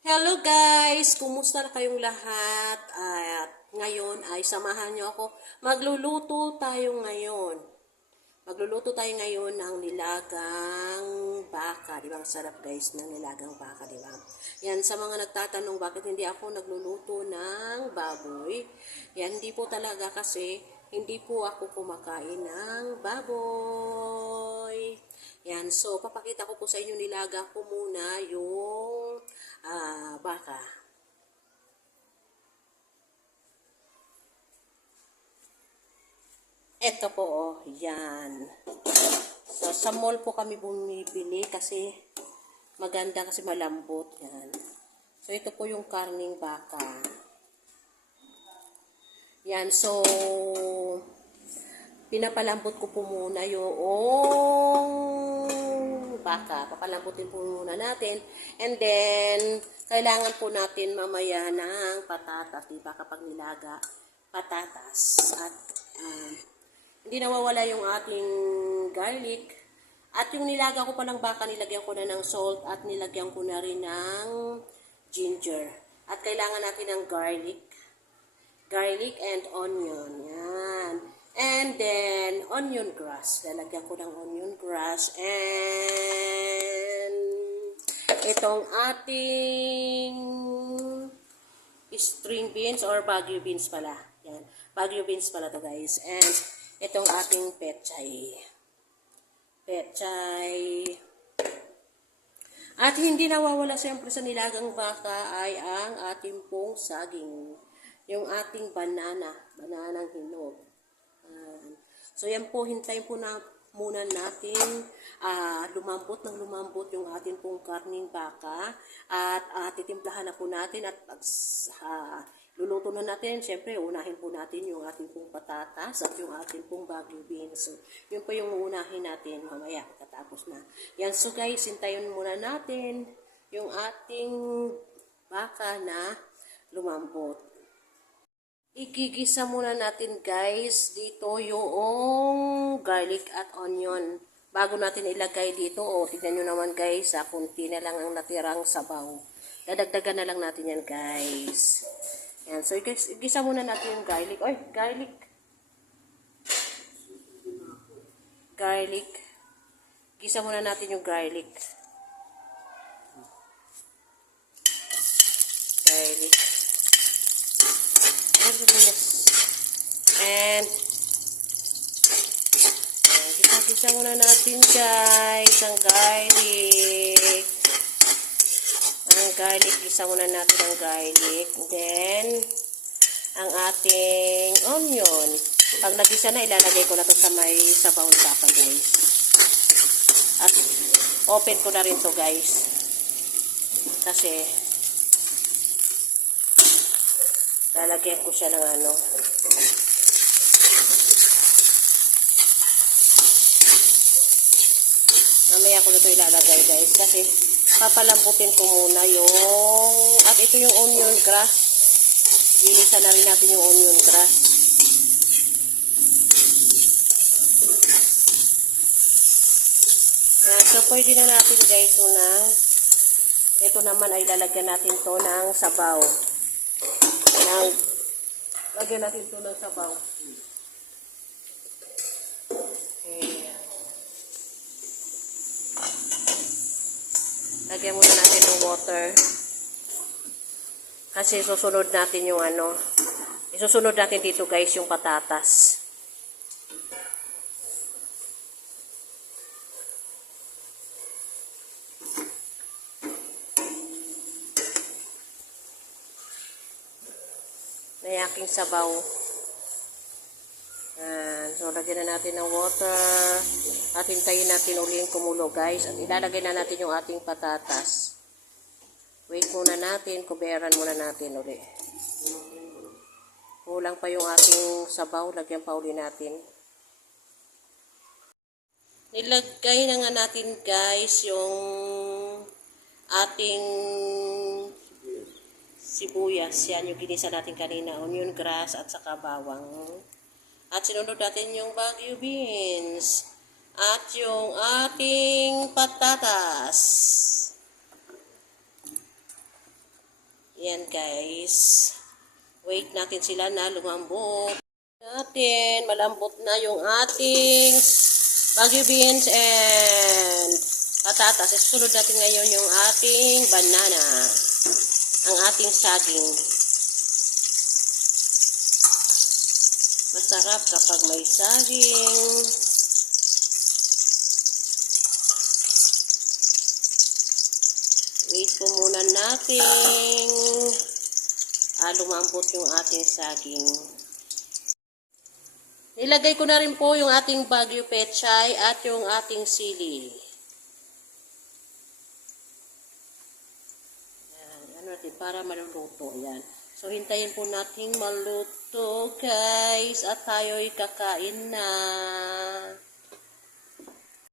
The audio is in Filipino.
Hello guys! Kumusta na kayong lahat? At ngayon ay samahan niyo ako. Magluluto tayo ngayon. Magluluto tayo ngayon ng nilagang baka. Di ba? Ang sarap guys ng nilagang baka, di ba? Yan, sa mga nagtatanong bakit hindi ako nagluluto ng baboy. Yan, hindi po talaga kasi hindi po ako kumakain ng baboy. Yan, so papakita ko po sa inyo, nilaga ko muna yung baka. Ito po, oh, yan. So, sa mall po kami bumibili kasi maganda kasi malambot, yan. So, ito po yung karning baka. Yan, so, pinapalambot ko po muna yung baka. Papalambutin po muna natin. And then, kailangan po natin mamaya ng patatas, diba? Kapag nilaga, patatas. At, hindi nawawala yung ating garlic. At yung nilaga ko palang baka, nilagyan ko na ng salt at nilagyan ko na rin ng ginger. At kailangan natin ng garlic and onion. Yan. And then, onion grass. Lalagyan ko ng onion grass. And itong ating string beans or Baguio beans pala. Yan. Baguio beans pala to guys. And itong ating pechay. At hindi nawawala siyempre sa nilagang baka ay ang ating pong saging. Yung ating bananang hinog. So yan po, hintayin po na muna natin lumambot yung ating pong karning baka. At titimplahan na po natin at luluto na natin. Siyempre, unahin po natin yung ating pong patatas at yung ating pong Baguio beans. So, yun po yung unahin natin mamaya katapos na. Yan, so guys, hintayin muna natin yung ating baka na lumambot. Igigisa muna natin guys dito yung garlic at onion. Bago natin ilagay dito, tignan nyo naman guys, kunti na lang ang natirang sabaw. Dadagdagan na lang natin yan guys. Yan, so igisa muna natin yung garlic. Oy, garlic. Gisa muna natin yung garlic. And gisa muna natin guys ang garlic. Gisa muna natin ang garlic. Then, ang ating onion. Pag nagisa na, ilalagay ko na ito sa may sabaw ng baka guys. At open ko na rin to guys. Kasi, lalagyan ko siya ng ano. Mamaya ko na ito ilalagay guys. Kasi, papalambutin ko muna yung, at ito yung onion grass. Ilisa na rin natin yung onion grass. Yan, so pwede na natin guys unang, ito naman ay lalagyan natin to ng sabaw. Lagyan natin to ng sabaw. Lagyan muna natin ng water. Kasi susunod natin yung ano. Isusunod natin dito guys yung patatas. Na yaking sabaw. So lagyan na natin ng water. At hintayin natin uli yung kumulo guys. At ilalagay na natin yung ating patatas. Wait muna natin. Kuberan muna natin uli. Kulang pa yung ating sabaw. Lagyan pa uli natin. Nilagay na nga natin guys yung ating sibuyas. Yan yung ginisa natin kanina. Onion grass at saka bawang. At sinunod natin yung Baguio beans. At yung ating patatas. Yan guys. Wait natin sila na lumambot. Natin, malambot na yung ating Baguio beans and patatas. Isunod natin ngayon yung ating banana. Ang ating saging. Masarap kapag may saging. Wait po muna natin lumambot yung ating saging. Nilagay ko na rin po yung ating Baguio pechay at yung ating sili. Yan, ano natin para maluluto. Yan. So, hintayin po natin maluto guys at tayo'y kakain na.